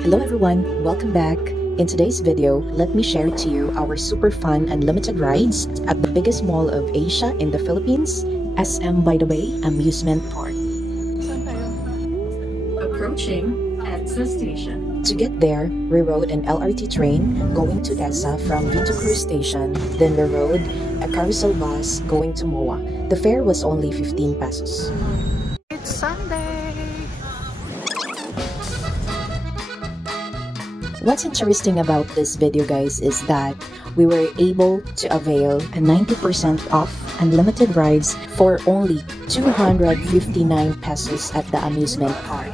Hello everyone, welcome back. In today's video, let me share to you our super fun unlimited rides at the biggest mall of Asia in the Philippines, SM by the Bay Amusement Park. Approaching EDSA Station. To get there, we rode an LRT train going to EDSA from Vito Cruz Station, then we rode a carousel bus going to MOA. The fare was only 15 pesos. It's Sunday! What's interesting about this video, guys, is that we were able to avail a 90% off unlimited rides for only 259 pesos at the amusement park.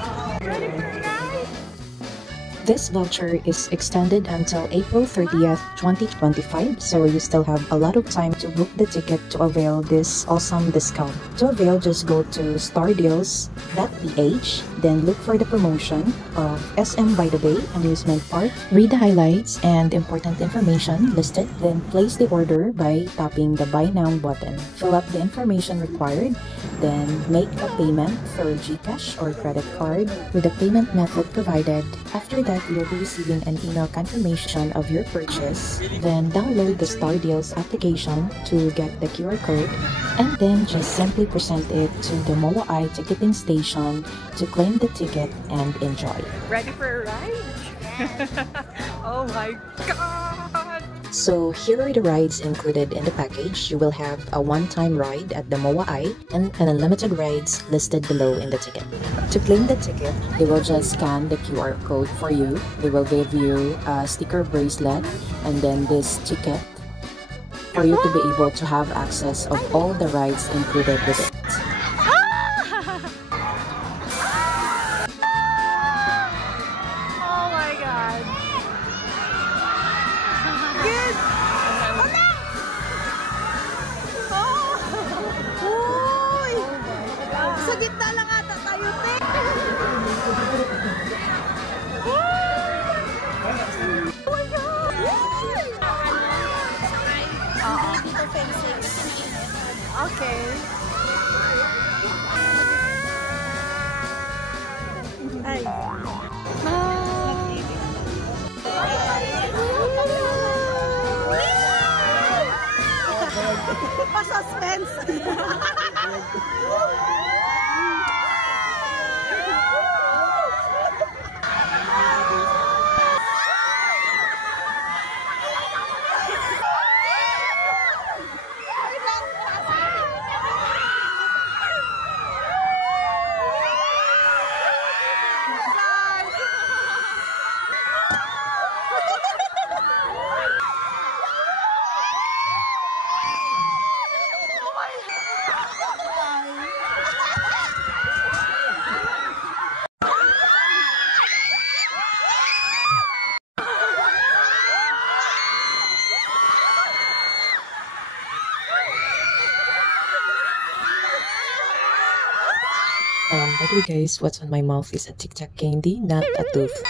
This voucher is extended until April 30th, 2025, so you still have a lot of time to book the ticket to avail this awesome discount. To avail, just go to stardeals.ph, then look for the promotion of SM by the Bay Amusement Park, read the highlights and important information listed, then place the order by tapping the Buy Now button. Fill up the information required, then make a payment through GCash or credit card with the payment method provided. After that, you'll be receiving an email confirmation of your purchase. Then download the Star Deals application to get the QR code, and then just simply present it to the MOA ticketing station to claim the ticket and enjoy. Ready for a ride? Oh my god! So here are the rides included in the package. You will have a one-time ride at the MOA and an unlimited rides listed below in the ticket. To claim the ticket, they will just scan the QR code for you. They will give you a sticker bracelet and then this ticket for you to be able to have access of all the rides included with it. Sa gitna lang ata tayo, te! Oh my God! Okay. Ay. Pa-suspense! By the way, guys, what's on my mouth is a Tic Tac candy, not a tooth.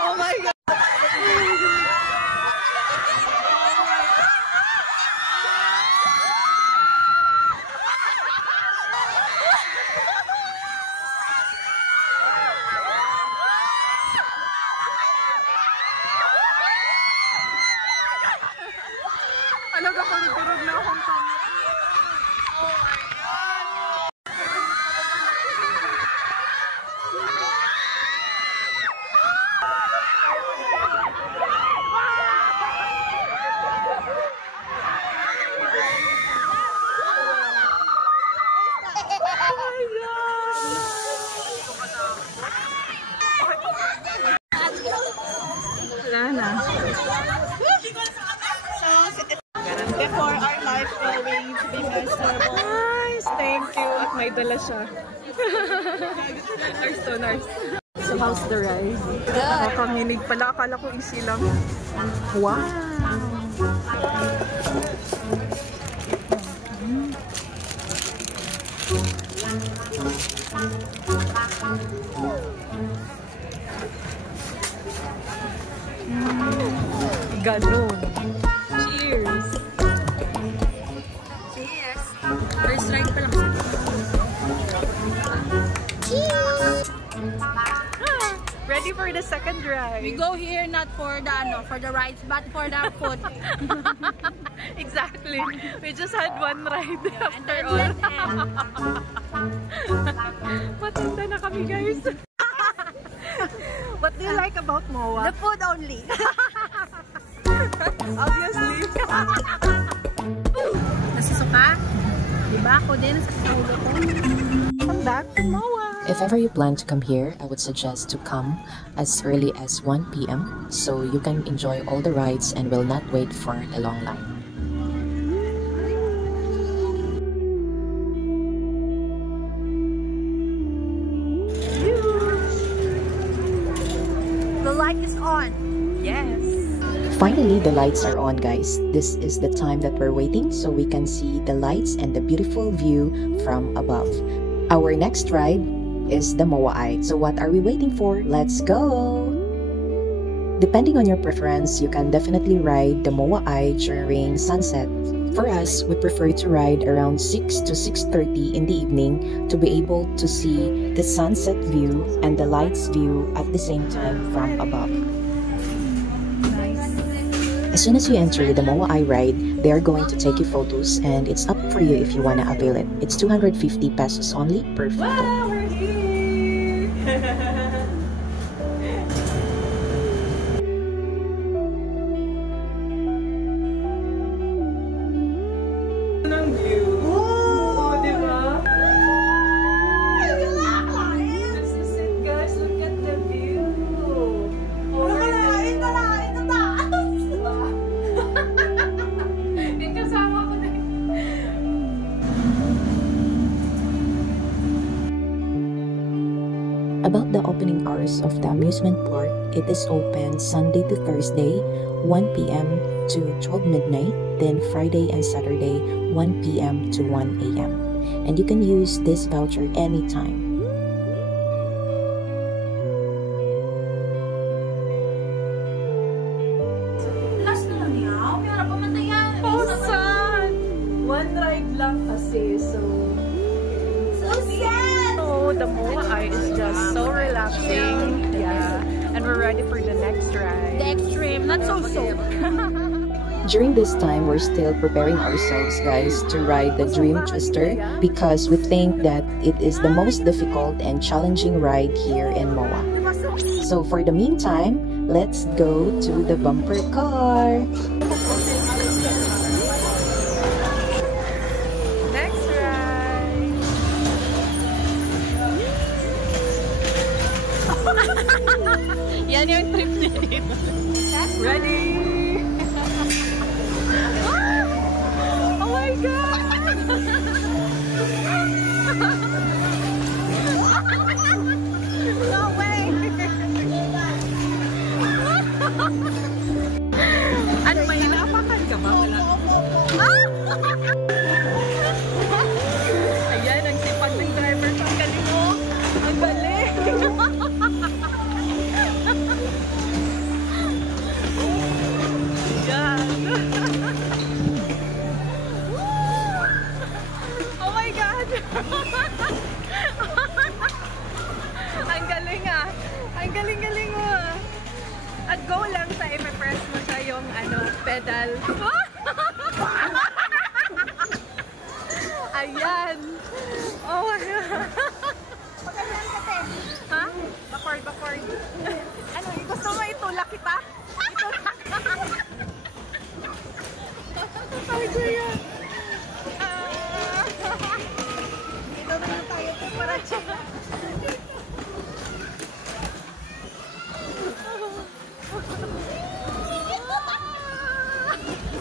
Oh my God! Ano ka pag-durog na akong tama? Oh my God! Before our life going to be miserable. Nice! Thank you. At may dala siya. Nurse to nurse. So how's the ride? Good. Nakakanginig pala. Akala ko easy lang. Wow! Ganun. Cheers! Cheers. First ride pa lang. Ready for the second ride. We go here not for the rides, but for the food. Exactly. We just had one ride after then all. let's end. Matanda na kami, guys. What do you like about MOA? The food only. Obviously. Nasusuka? Diba ako din sa ulo ko? Come back to MOA. If ever you plan to come here, I would suggest to come as early as 1 p.m. so you can enjoy all the rides and will not wait for the long line. The light is on. Yes. Finally, the lights are on, guys. This is the time that we're waiting so we can see the lights and the beautiful view from above. Our next ride is the Moai. So what are we waiting for? Let's go! Depending on your preference, you can definitely ride the Moai during sunset. For us, we prefer to ride around 6 to 6:30 in the evening to be able to see the sunset view and the lights view at the same time from above. As soon as you enter the Moai ride, they are going to take you photos and it's up for you if you want to avail it. It's 250 pesos only per photo. Wow, we're here! Ang view. Oh, di ba? This is it, guys. Look at the view. Yung kasama ko na. About the opening hours of the amusement park, it is open Sunday to Thursday, 1 p.m. to 12 midnight, then Friday and Saturday, 1 p.m. to 1 a.m. And you can use this voucher anytime. Last na lang niya. Pero pamatayan. Oh, son! One ride lang kasi, so... So sad. Oh, the Moai is just so relaxing. Yeah. And we're ready for the next The ride. extreme, not so-so. During this time, we're still preparing ourselves, guys, to ride the Dream Twister because we think that it is the most difficult and challenging ride here in MOA. So for the meantime, let's go to the bumper car. Next ride. Yan yung trip niya dito. Ready? Oh my God! No way! Ano, may inapakan ka ba? Wala. Ayan, ang sipag ng driver. Ang galing mo. Ang galing. Yan. Oh my God. Ang galing ah. Ang galing-galing mo ah. At go lang sa i-press mo siya yung pedal. Ayan. Oh my God. Pagkailan ka, te? Ha? Backward. Ano, gusto mo itulak kita? Ay, kuya. Dito na lang tayo po para check.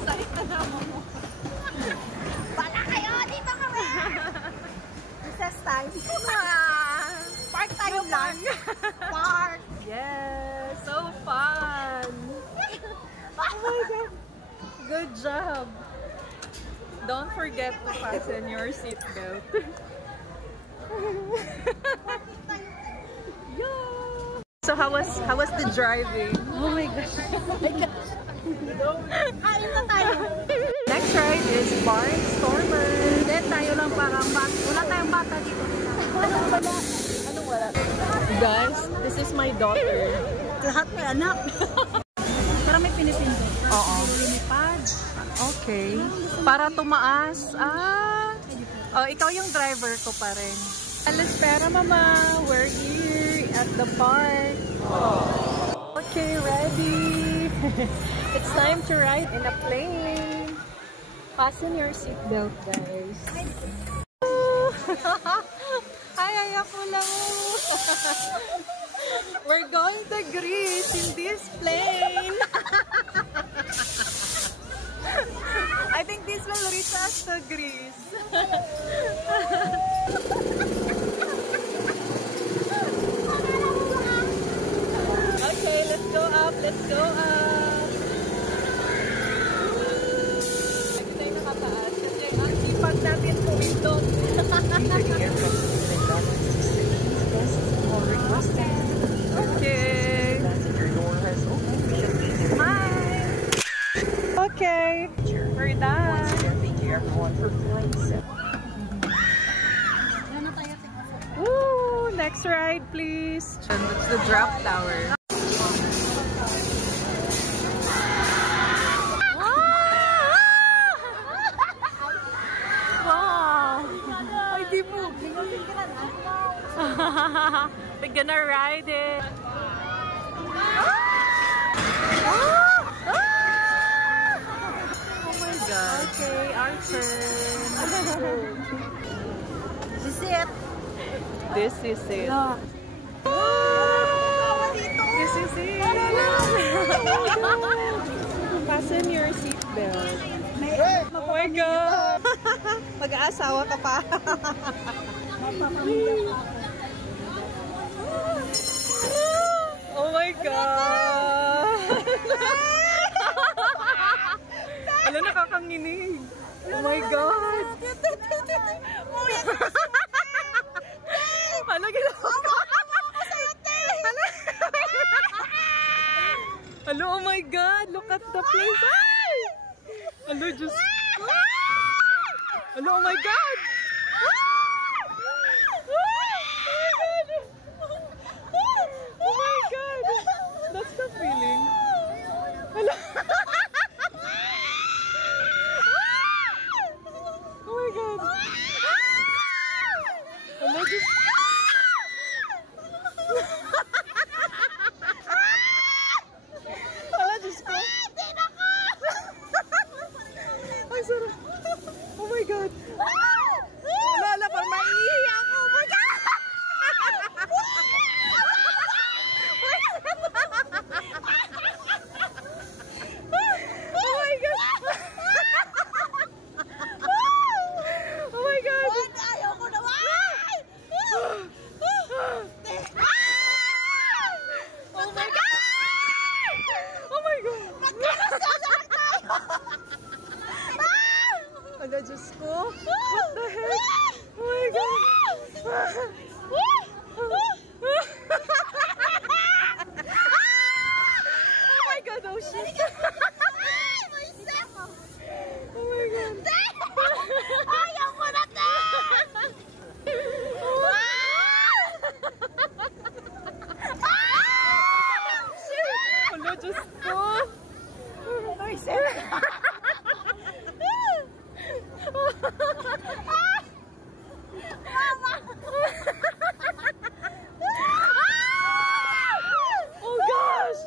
Sakit na naman mo. Wala kayo! Dito kami! Recess time. Park tayo lang. Park. Yes, so fun. Oh my God. Good job. Don't forget to fasten your seatbelt. Yeah. So how was the driving? Oh my gosh. Kain na tayo. Next ride is Barnstormer. Then tayo lang parang wala tayong bata dito. Anong wala? Guys, this is my daughter. Lahat may anak. Parang may pinipindot. Oo. Lumipad. Okay. Para tumaas. Oh, ikaw yung driver ko pa rin. Espera, mama. We're here at the park. Okay, ready. It's time to ride in a plane. Fasten your seatbelt, guys. Ay, ako lang. We're going to Greece in this plane. I think this will reach us to Greece. Okay, let's go up. Let's go up. Hindi tayo nakataas kasi ang sipag natin pumindot. Okay. Smile. Okay. We're done. Thank you everyone for flying safe. Woo! Next ride, please. And that's the drop tower. Wow! Ay, di mo. We're gonna ride it. Oh my God. Okay, our turn. This is it. This is it. This is it. Fasten your seatbelt. Oh my God. Mag-aasawa ka pa. Oh my God. Ano, nakakanginig. Oh my God. Ano ginawa ko? Hello, oh my God. Look at the place. Ay! Hello, just... Hello, oh my God. Oh my God. That's the feeling. Hello. Oh my God. Hello, just... Hello, just go. Ay, sarap. Oh my God. Wala, parang maiihi ako. Oh my God. Oh my God. Oh my God. Ayaw ko naman. Oh my God. Oh my God. Ano, Diyos ko? What the heck? Oh my God. Oh my God, oh shit. Oh my God. Ayaw ko na to. Ano, Diyos ko? Ay, Sarah. Oh gosh!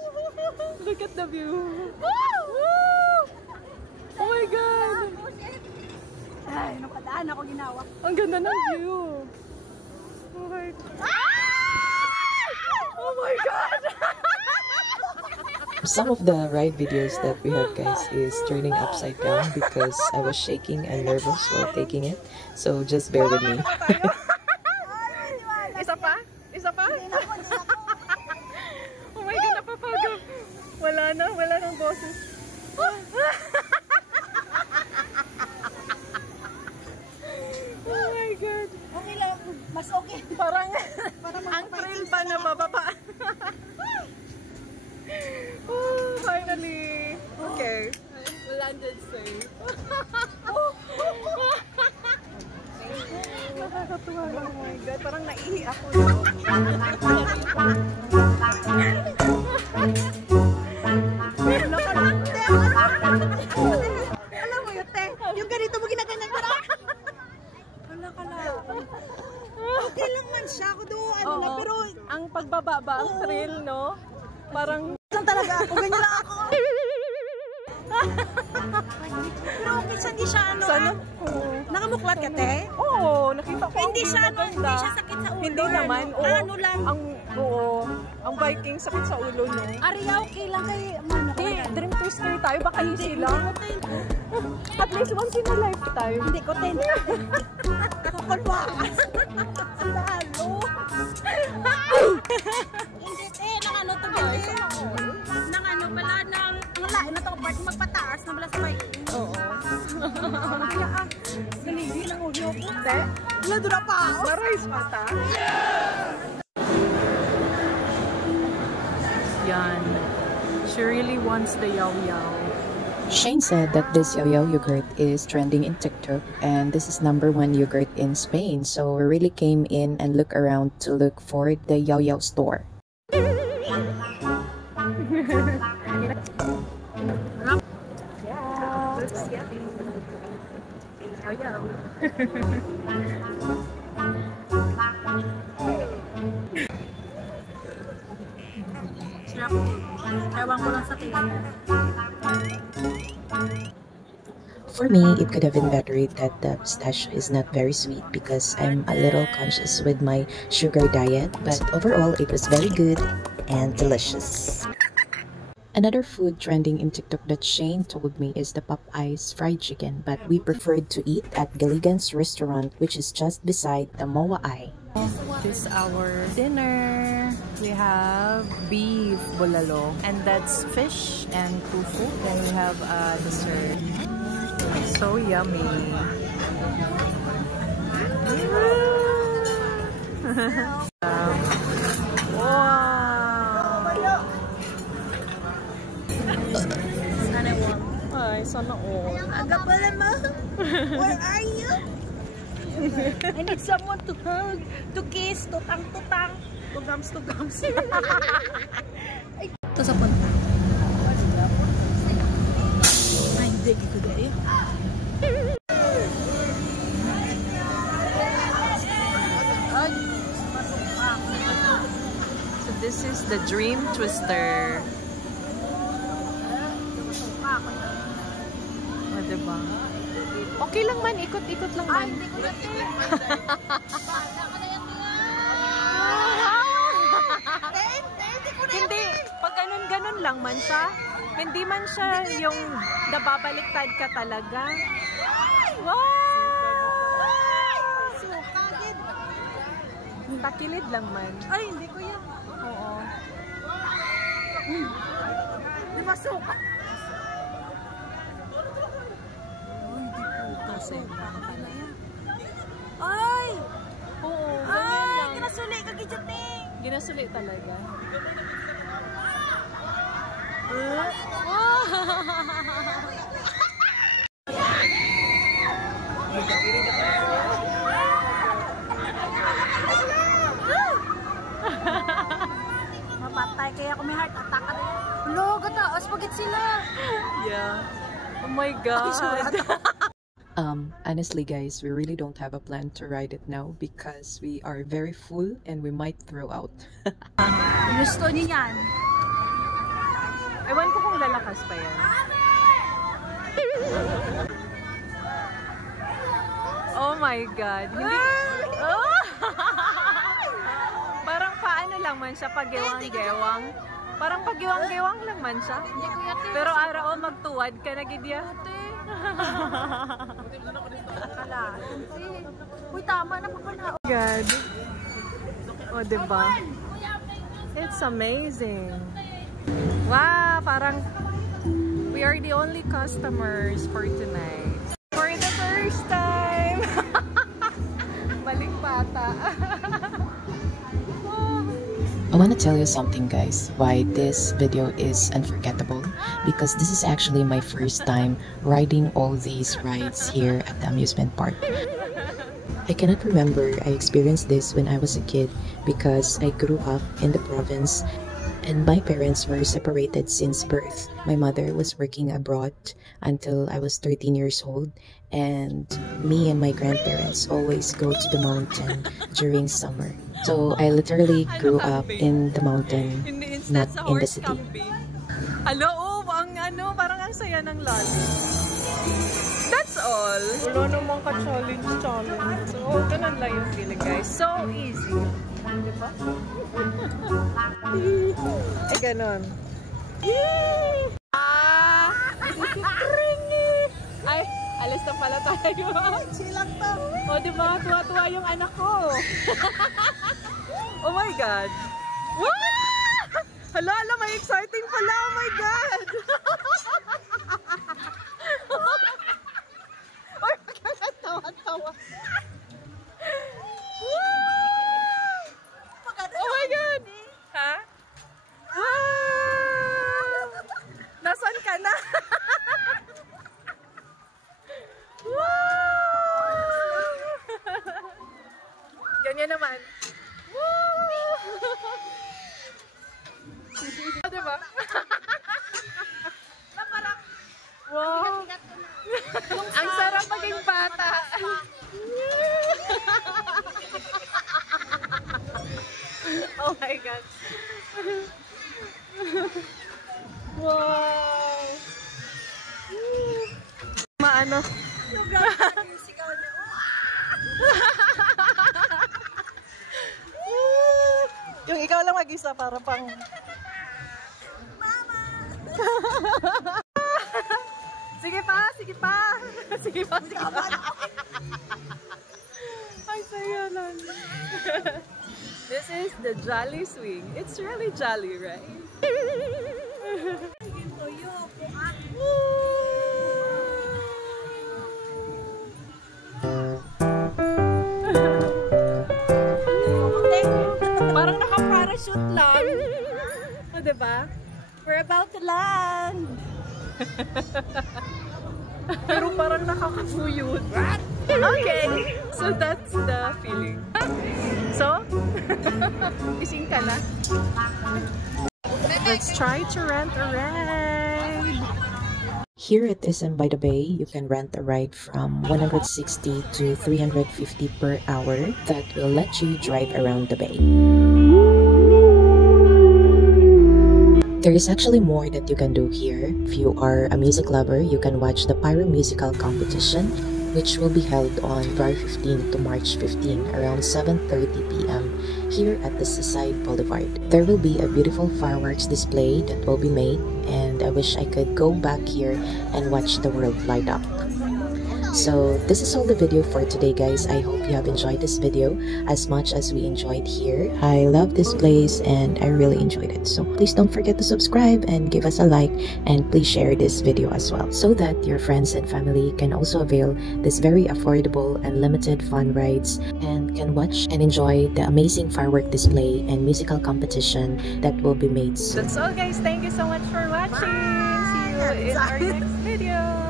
Look at the view. Oh my God! Ay, napadaan ako ginawa. Ang ganda ng view. Oh my God. Oh my God! Some of the ride videos that we have, guys, is turning upside down because I was shaking and nervous while taking it. So just bear with me. Isa pa? Isa pa? Oh my God, napapagod. Wala nang boses. Oh my God. Okay lang, mas okay. Parang ang thrill pa na bababa. Oh, finally. Okay. We landed safe. Nakakatuwa lang. Oh my God. Parang naihi ako. Alam mo yun, te. Yung ganito mo ginaganyan ko na. Wala ka lang. Okay lang man siya. Ako doon, ano na, pero... Ang pagbaba ba, ang thrill, no? Parang... Saan talaga ako? Ganyan lang ako. Pero okay siya, hindi siya ano. Sana? Nakamuklat ka, te? Oo, nakita ko. Hindi siya ano, hindi siya sakit sa ulo. Hindi naman. Oo. Ano lang. Ang Viking sakit sa ulo, no? Ariya, okay lang kay... Ano ka yan? Dream twister tayo, baka easy lang. At least once in a lifetime. Hindi ko, te. Kakalwa. Lalo. Hindi, te. Nang ano to, te. Nang ano pala, nang... Ang lain na to, part magpataas na pala sa may... Oo. Galigi ng ulo ko. Te? Wala, doon na pa ako. Marais mata. Yan. She really wants the yaw-yaw. Shane said that this Yo-Yo yogurt is trending in TikTok and this is #1 yogurt in Spain. So we really came in and look around to look for the Yo-Yo store. Ewan ko lang sa tingin. For me, it could have been better that the pistachio is not very sweet because I'm a little conscious with my sugar diet, but overall it was very good and delicious. Another food trending in TikTok that Shane told me is the Popeyes fried chicken, but we preferred to eat at Gilligan's restaurant, which is just beside the Moai. This is our dinner. We have beef bulalo, and that's fish and tofu. Then we have dessert. So yummy. Wow. Ay, sana all. Aga pala, ma. Where are you? I need someone to hug, to kiss, tutang-tutang. Tugams-tugams. Ito sa punta. Ay, hindi ko dahil. So this is the Dream Twister. O, diba? Okay lang man, ikot-ikot lang man. Hindi ko dahil. Hindi, pag ganun-ganun lang man siya. Hindi man siya yung nababaliktad ka talaga. Wow! Sukagid. Takilid lang man. Ay, hindi ko yan. Oo. Di ba suka? Kasi. Ay! Oo, ganyan Ay! lang. Kinasuli ka gijuting! Ginasuli talaga. Mapatay kaya ako may heart attack ka rin. Hello, gataas pagit sila! Yeah. Oh my God. Honestly guys, we really don't have a plan to ride it now because we are very full and we might throw out. Gusto niyo yan? Ewan ko kung lalakas pa yan. Oh my God. Hindi. Oh! Parang paano lang man siya, pagiwang-gewang. Parang pagiwang-gewang lang man siya. Pero araw magtuwad ka na gidya. Uy, tama na pa pala. God. Oh, diba? It's amazing. Wow, parang we are the only customers for tonight. For the first time. Balik bata. I want to tell you something, guys, why this video is unforgettable, because this is actually my first time riding all these rides here at the amusement park. I cannot remember I experienced this when I was a kid because I grew up in the province and my parents were separated since birth. My mother was working abroad until I was 13 years old, and me and my grandparents always go to the mountain during summer. So I literally grew up in the mountain, not in the city. Hello, parang ang saya ng lolly. That's all. Wala namang ka-challenge. So, ganun lang yung feeling, guys. So easy. Diba? Ay, ganun. Ay, alis na pala tayo. Chilang to. O, diba? Tuwa-tuwa yung anak ko. Oh my God. Hala, may exciting pala. Oh my God. Or magkakatawa-tawa. Oh my God. Ha? Wow! Nasaan ka na? Wow! Ganyan naman. Diba? Wow! Ang sarap maging bata. Oh my God. Wow! Maano? Yung ikaw lang mag-isa para pang... Sige pa! Ay, sayo nun. This is the Jolly Swing. It's really jolly, right? Parang naka-parachute lang. O, diba? We're about to land. Pero parang nakakafuyod. Okay, so that's the feeling. So, ising ka na. Let's try to rent a ride. Here at SM by the Bay, you can rent a ride from 160 to 350 per hour that will let you drive around the bay. There is actually more that you can do here. If you are a music lover, you can watch the Pyro Musical Competition, which will be held on February 15 to March 15 around 7:30 p.m. here at the Seaside Boulevard. There will be a beautiful fireworks display that will be made, and I wish I could go back here and watch the world light up. So this is all the video for today, guys. I hope you have enjoyed this video as much as we enjoyed here. I love this place and I really enjoyed it. So please don't forget to subscribe and give us a like, and please share this video as well so that your friends and family can also avail this very affordable and limited fun rides and can watch and enjoy the amazing firework display and musical competition that will be made soon. That's all, guys. Thank you so much for watching. See you in our next video.